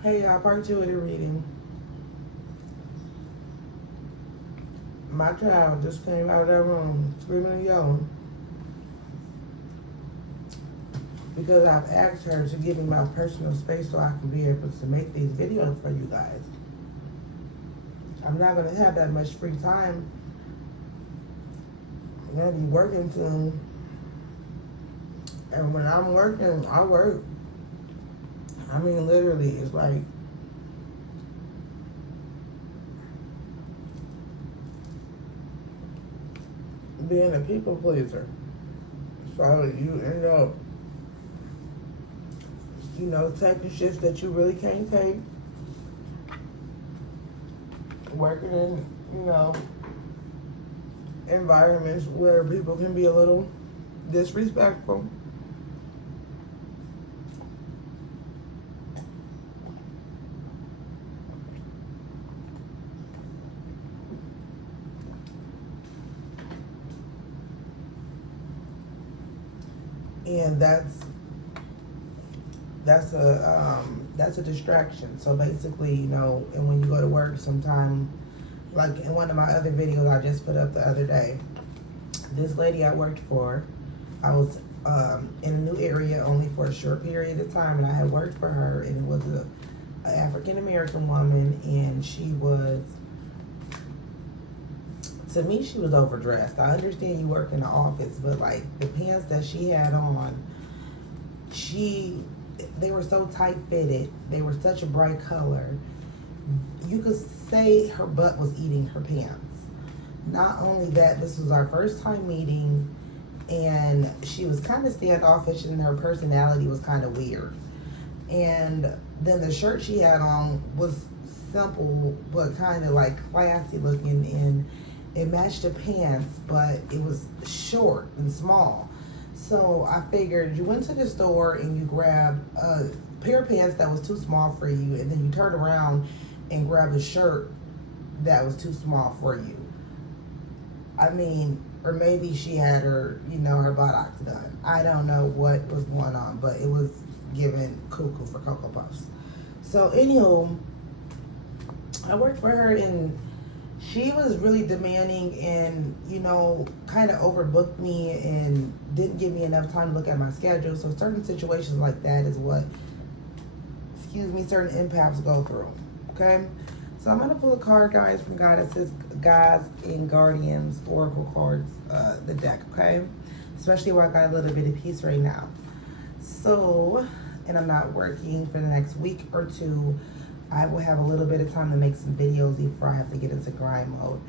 Hey y'all, part two of the reading. My child just came out of that room screaming and yelling because I've asked her to give me my personal space so I can be able to make these videos for you guys. I'm not going to have that much free time. I'm going to be working soon. And when I'm working, I work. I mean, literally, it's like being a people pleaser. So you end up, taking shifts that you really can't take, working in, environments where people can be a little disrespectful. And that's a distraction. So basically, and when you go to work sometime, like in one of my other videos I just put up the other day, this lady I worked for, I was in a new area only for a short period of time, and I had worked for her, and it was an African American woman, and she was, to me, she was overdressed. I understand you work in the office, but like the pants that she had on, they were so tight fitted. They were such a bright color. You could say her butt was eating her pants. Not only that, this was our first time meeting, and she was kind of standoffish, and her personality was kind of weird. And then the shirt she had on was simple, but kind of like classy looking, and it matched the pants, but it was short and small. So I figured you went to the store and you grabbed a pair of pants that was too small for you, and then you turned around and grabbed a shirt that was too small for you. I mean, or maybe she had her, her buttocks done. I don't know what was going on, but it was giving cuckoo for Cocoa Puffs. So anywho, I worked for her, and she was really demanding and, kind of overbooked me and didn't give me enough time to look at my schedule. So certain situations like that is what, certain empaths go through, okay? So I'm going to pull a card, guys, from Goddesses, Gods, and Guardians, Oracle cards, the deck, okay? Especially where I got a little bit of peace right now. So, and I'm not working for the next week or two. I will have a little bit of time to make some videos before I have to get into grind mode.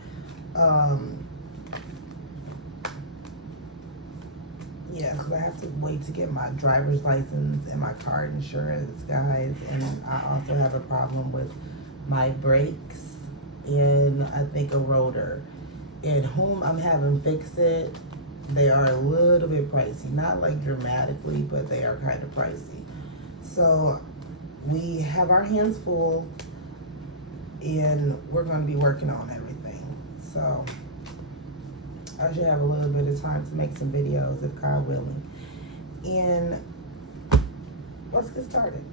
Yeah, because I have to wait to get my driver's license and my car insurance, guys. And I also have a problem with my brakes and I think a rotor. And whom I'm having fix it, they are a little bit pricey. Not like dramatically, but they are kind of pricey. So we have our hands full, and we're going to be working on everything. So I should have a little bit of time to make some videos if God willing. And let's get started.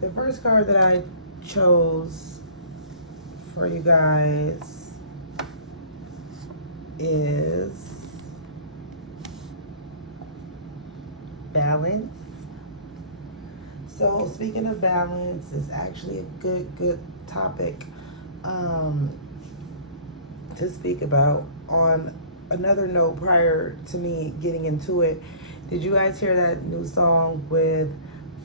The first card that I chose for you guys is Balance. So speaking of balance, it's actually a good topic to speak about. On another note, prior to me getting into it, did you guys hear that new song with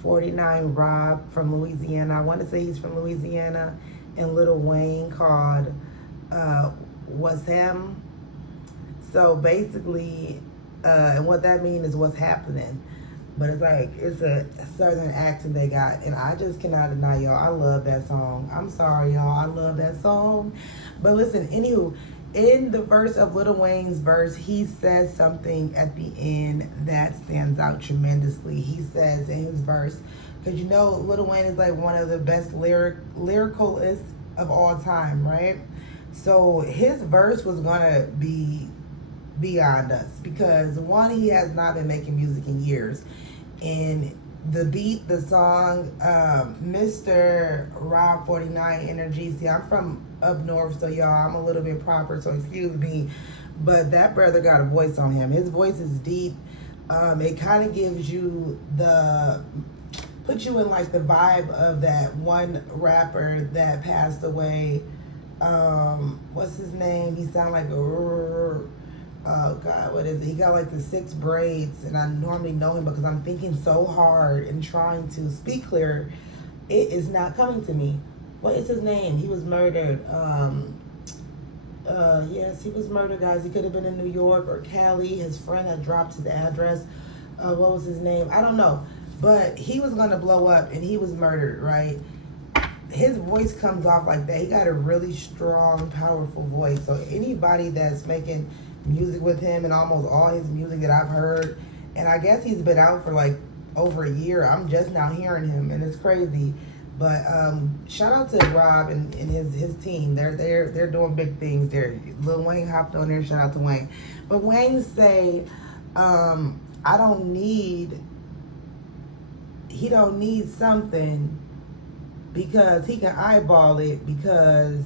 49 Rob from Louisiana? I want to say he's from Louisiana, and Lil Wayne, called What's Him. So basically, and what that means is what's happening. But it's like, it's a southern accent they got, and I just cannot deny, y'all, I love that song. I'm sorry, y'all, I love that song. But listen, anywho, in the verse of Lil Wayne's verse, he says something at the end that stands out tremendously. He says in his verse, because Lil Wayne is like one of the best lyricalists of all time, right? So his verse was gonna be beyond us, because one, he has not been making music in years, and The beat, the song, Mr. Rob 49 Energy. See, I'm from up north, so y'all, I'm a little bit proper, so excuse me. But that brother got a voice on him. His voice is deep. It kind of gives you put you in like the vibe of that one rapper that passed away. What's his name? He sound like oh God, what is it? He got like the 6 braids, and I normally know him because I'm thinking so hard and trying to speak clear. It is not coming to me. What is his name? He was murdered. Yes, he was murdered, guys. He could have been in New York or Cali. His friend had dropped his address. What was his name? I don't know. But he was gonna blow up, and he was murdered, right? His voice comes off like that. He got a really strong, powerful voice. So anybody that's making music with him, and almost all his music that I've heard, and I guess he's been out for like over a year. I'm just now hearing him, and it's crazy. But shout out to Rob and his team. They're doing big things there. Lil Wayne hopped on there. Shout out to Wayne. But Wayne say, I don't need. He don't need something because he can eyeball it because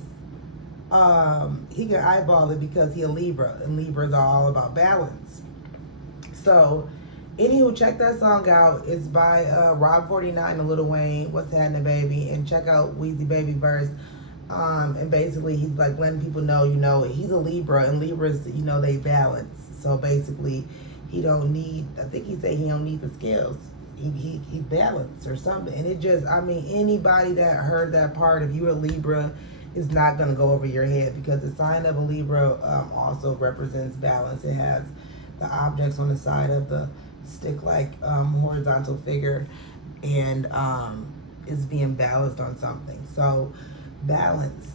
he a Libra, and Libras are all about balance. So anywho, check that song out. It's by Rob 49 and Lil Wayne, What's Happening Baby, and check out Weezy Baby verse. And basically he's like letting people know, he's a Libra, and Libras, they balance. So basically he don't need, I think he said he don't need the scales. He balanced or something. And it just, anybody that heard that part, if you're a Libra, is not going to go over your head, because the sign of a Libra also represents balance. It has the objects on the side of the stick-like horizontal figure, and is being balanced on something. So balance,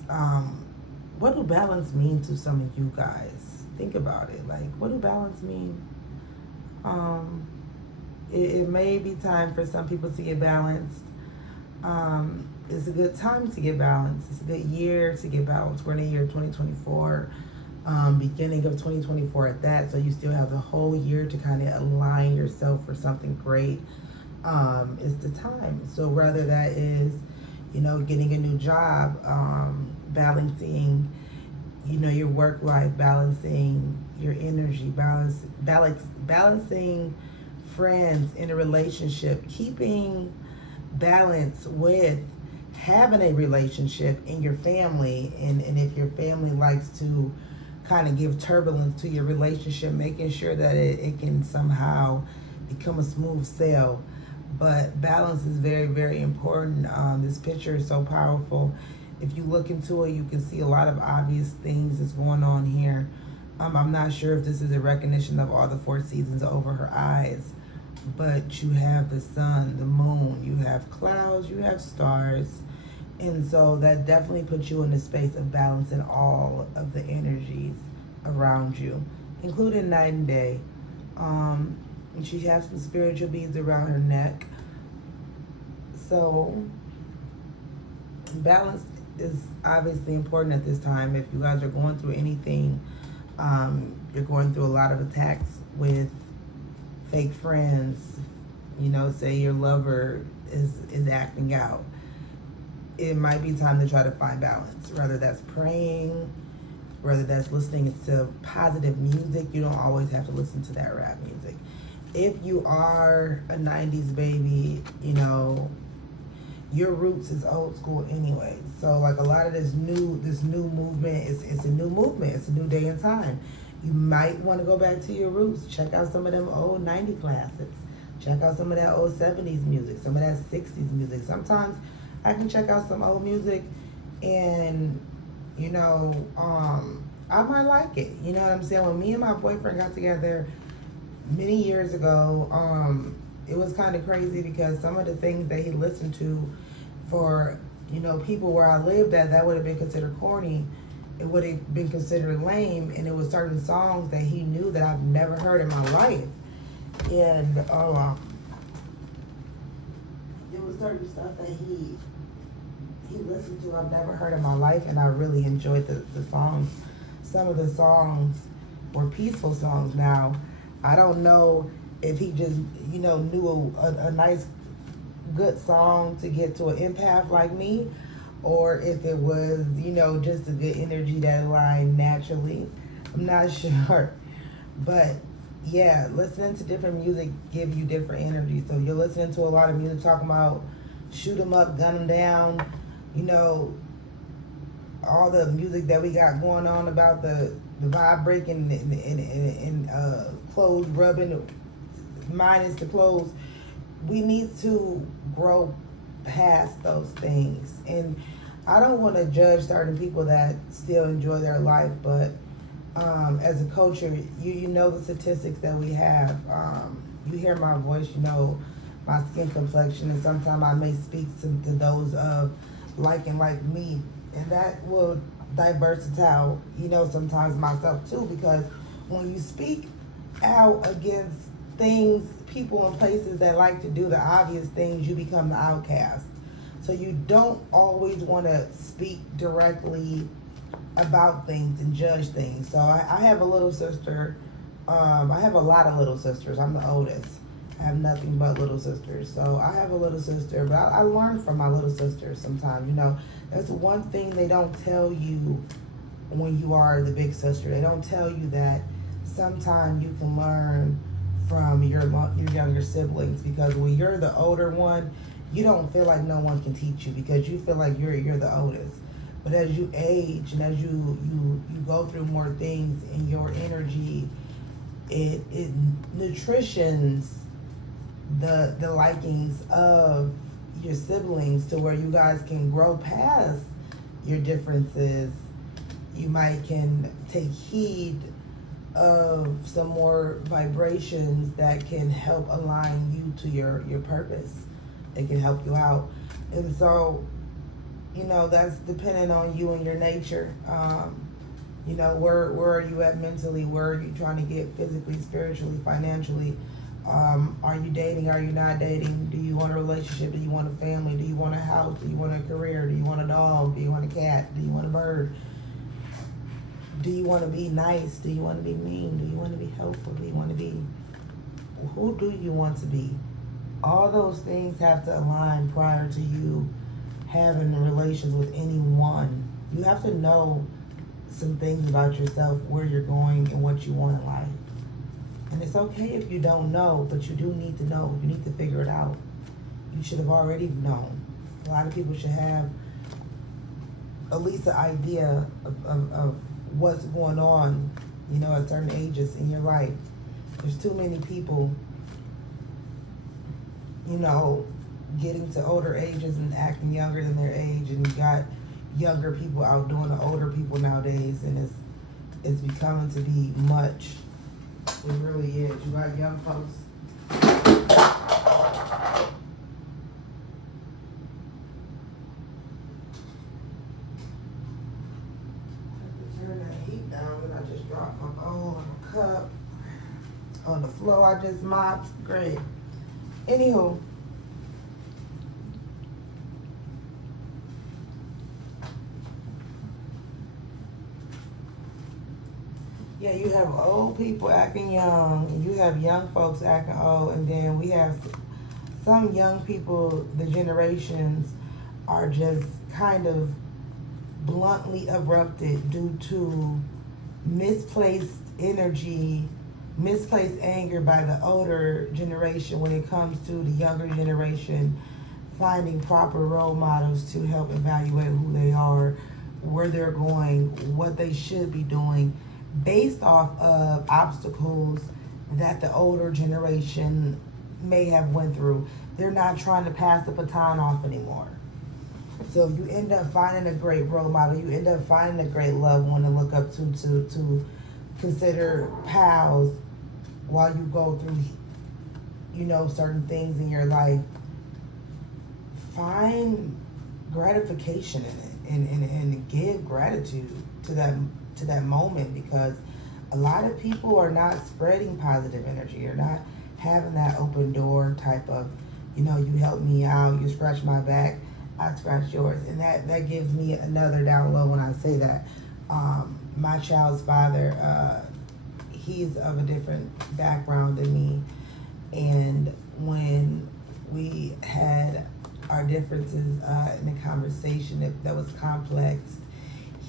what do balance mean to some of you guys? Think about it. Like, what do balance mean? It may be time for some people to get balanced. It's a good time to get balanced. It's a good year to get balanced. We're in the year 2024, beginning of 2024 at that. So you still have the whole year to kind of align yourself for something great. It's the time. So whether that is, getting a new job, balancing, your work life, balancing your energy, balancing friends in a relationship, keeping balance with having a relationship in your family, and if your family likes to kind of give turbulence to your relationship, making sure that it can somehow become a smooth sail. But balance is very, very important. This picture is so powerful. If you look into it, you can see a lot of obvious things that's going on here. I'm not sure if this is a recognition of all the 4 seasons over her eyes, but you have the sun, the moon, you have clouds, you have stars. And so that definitely puts you in the space of balancing all of the energies around you, including night and day. And she has some spiritual beads around her neck. So balance is obviously important at this time. If you guys are going through anything, you're going through a lot of attacks with fake friends, say your lover is acting out. It might be time to try to find balance, whether that's praying, whether that's listening to positive music. You don't always have to listen to that rap music. If you are a 90s baby, your roots is old school anyway. So like a lot of this new movement, it's a new movement. It's a new day and time. You might want to go back to your roots. Check out some of them old 90 classics. Check out some of that old 70s music, some of that 60s music. Sometimes I can check out some old music and, I might like it. You know what I'm saying? When me and my boyfriend got together many years ago, it was kind of crazy because some of the things that he listened to for, people where I lived at, that would have been considered corny. It would have been considered lame, and it was certain songs that he knew that I've never heard in my life. And it was certain stuff that he listened to I've never heard in my life, and I really enjoyed the songs. Some of the songs were peaceful songs. Now, I don't know if he just, knew a nice good song to get to an empath like me, or if it was, just a good energy that aligned naturally. I'm not sure. But yeah, listening to different music give you different energy. So you're listening to a lot of music talking about shoot 'em up, gun 'em down, you know, all the music that we got going on about the vibe breaking and clothes rubbing, minus the clothes. We need to grow past those things. And I don't want to judge certain people that still enjoy their life, but as a culture, you know the statistics that we have. You hear my voice, you know my skin complexion, and sometimes I may speak to those of like me, and that will diversityle, sometimes myself too, because when you speak out against things, people and places that like to do the obvious things, you become the outcast. So you don't always want to speak directly about things and judge things. So I have a little sister. I have a lot of little sisters. I'm the oldest. I have nothing but little sisters. So I have a little sister, but I learn from my little sisters sometimes. That's one thing they don't tell you when you are the big sister. They don't tell you that sometimes you can learn from your younger siblings, because when you're the older one, you don't feel like no one can teach you because you feel like you're the oldest. But as you age and as you go through more things in your energy, it nutritions the likings of your siblings to where you guys can grow past your differences. You might can take heed of some more vibrations that can help align you to your purpose. It can help you out. And so, that's dependent on you and your nature. Where are you at mentally? Where are you trying to get physically, spiritually, financially? Are you dating? Are you not dating? Do you want a relationship? Do you want a family? Do you want a house? Do you want a career? Do you want a dog? Do you want a cat? Do you want a bird? Do you want to be nice? Do you want to be mean? Do you want to be helpful? Do you want to be... Who do you want to be? All those things have to align prior to you having relations with anyone. You have to know some things about yourself, where you're going and what you want in life. And it's okay if you don't know, but you do need to know. You need to figure it out. You should have already known. A lot of people should have at least an idea of what's going on, at certain ages in your life. There's too many people, getting to older ages and acting younger than their age, and you got younger people outdoing the older people nowadays, and it's becoming to be much. It really is. You got young folks. Turn that heat down, and I just dropped my bowl and a cup on the floor. I just mopped. Great. Anywho. Yeah, you have old people acting young, and you have young folks acting old, and then we have some young people, the generations are just kind of bluntly abrupted due to misplaced energy, misplaced anger by the older generation when it comes to the younger generation finding proper role models to help evaluate who they are, where they're going, what they should be doing, based off of obstacles that the older generation may have went through. They're not trying to pass the baton off anymore. So you end up finding a great role model. You end up finding a great loved one to look up to consider pals while you go through, certain things in your life. Find gratification in it and give gratitude to that moment, because a lot of people are not spreading positive energy. You're not having that open door type of, you help me out, you scratch my back, I scratch yours. And that gives me another download when I say that. My child's father, he's of a different background than me. And when we had our differences in a conversation that was complex.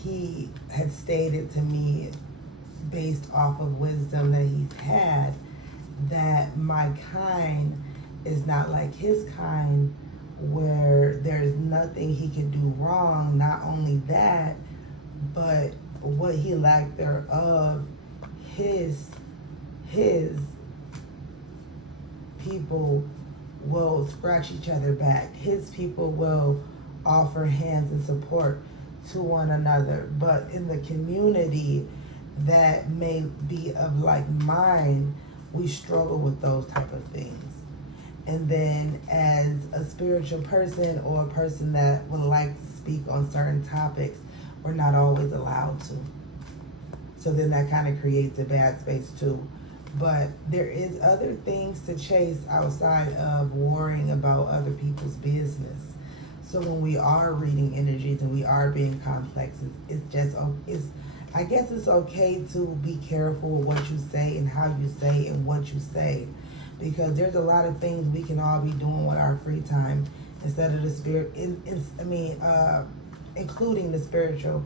He had stated to me, based off of wisdom that he's had, that my kind is not like his kind, where there's nothing he can do wrong. Not only that, but what he lacked thereof, his people will scratch each other back. His people will offer hands and support to one another. But in the community that may be of like mind, we struggle with those type of things. And then as a spiritual person or a person that would like to speak on certain topics, we're not always allowed to. So then that kind of creates a bad space too. But there is other things to chase outside of worrying about other people's business. So when we are reading energies and we are being complex, I guess it's okay to be careful with what you say and how you say and what you say. Because there's a lot of things we can all be doing with our free time instead of the spirit, including the spiritual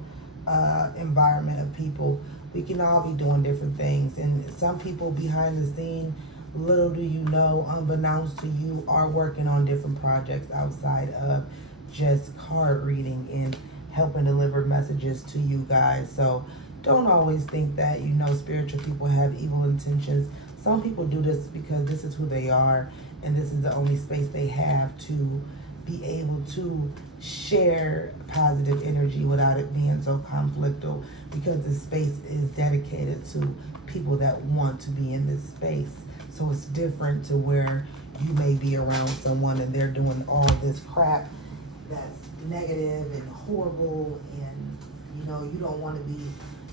environment of people. We can all be doing different things. And some people behind the scene, little do you know, unbeknownst to you, are working on different projects outside of just card reading and helping deliver messages to you guys. So don't always think that, spiritual people have evil intentions. Some people do this because this is who they are, and this is the only space they have to be able to share positive energy without it being so conflictual, because the space is dedicated to people that want to be in this space. So it's different to where you may be around someone and they're doing all this crap that's negative and horrible, and you don't want to be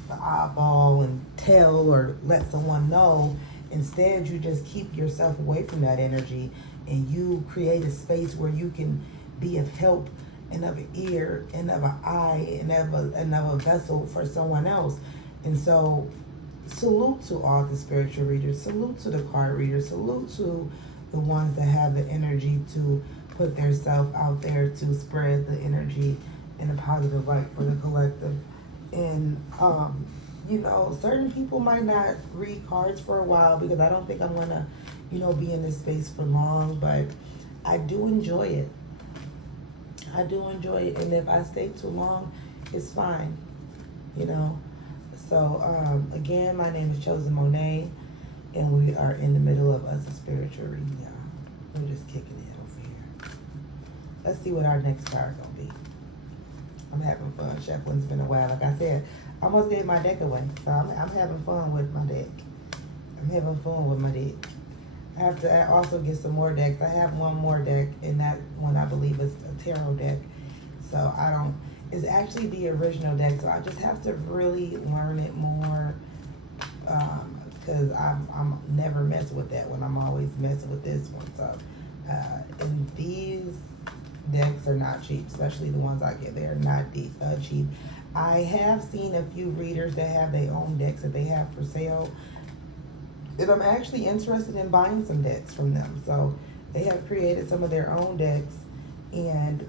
the oddball and tell or let someone know. Instead, you just keep yourself away from that energy, and you create a space where you can be of help and of an ear and of an eye and of a vessel for someone else. And so salute to all the spiritual readers, salute to the card readers, salute to the ones that have the energy to put their self out there to spread the energy in a positive light for the collective. And certain people might not read cards for a while, because I don't think I'm gonna, be in this space for long, but I do enjoy it. I do enjoy it, and if I stay too long, it's fine, So, again, my name is Chosen Monea, and we are in the middle of us a spiritual reading, y'all. We're just kicking it over here. Let's see what our next card gonna be. I'm having fun shuffling. It's been a while. Like I said, I almost gave my deck away, so I'm having fun with my deck. I have to also get some more decks. I have one more deck, and that one I believe is a tarot deck. So it's actually the original deck, so I just have to really learn it more, because I'm never messing with that one. I'm always messing with this one. So, and these decks are not cheap, especially the ones I get. They're not cheap. I have seen a few readers that have their own decks that they have for sale, and I'm actually interested in buying some decks from them. So they have created some of their own decks, and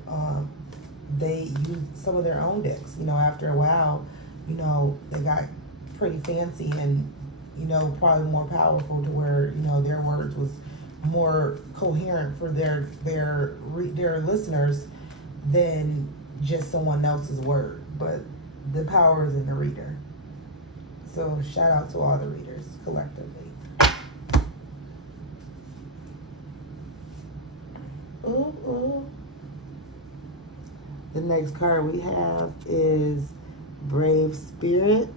they use some of their own decks. After a while, they got pretty fancy and, probably more powerful to where, their words was more coherent for their listeners than just someone else's word. But the power is in the reader. So shout out to all the readers collectively. Ooh, ooh. The next card we have is Brave Spirit.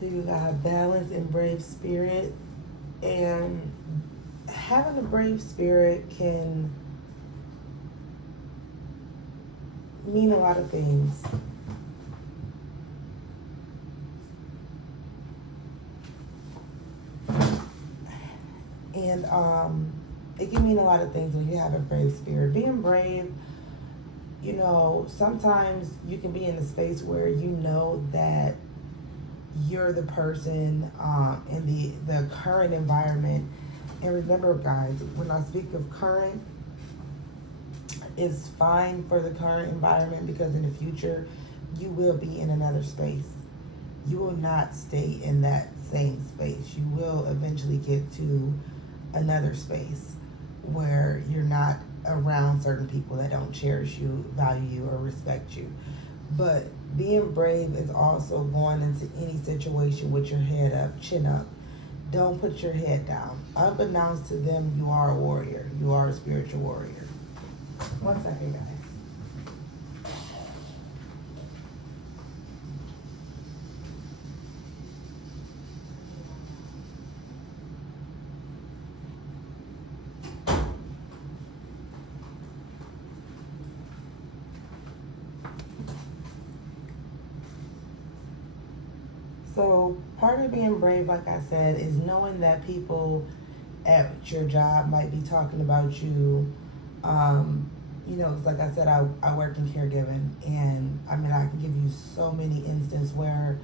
So you got balance and brave spirit. And having a brave spirit can mean a lot of things. And it can mean a lot of things when you have a brave spirit. Being brave You know, sometimes you can be in a space where you know that you're the person in the current environment. And remember, guys, when I speak of current, it's fine for the current environment because in the future, you will be in another space. You will not stay in that same space. You will eventually get to another space where you're not around certain people that don't cherish you, value you, or respect you. But being brave is also going into any situation with your head up, chin up. Don't put your head down. Unbeknownst to them, you are a warrior. You are a spiritual warrior. One second, guys. So, part of being brave, like I said, is knowing that people at your job might be talking about you. You know, like I said, I work in caregiving, and I mean, I can give you so many instances where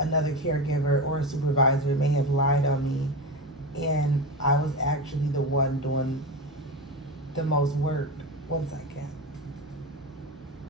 another caregiver or a supervisor may have lied on me, and I was actually the one doing the most work. One second.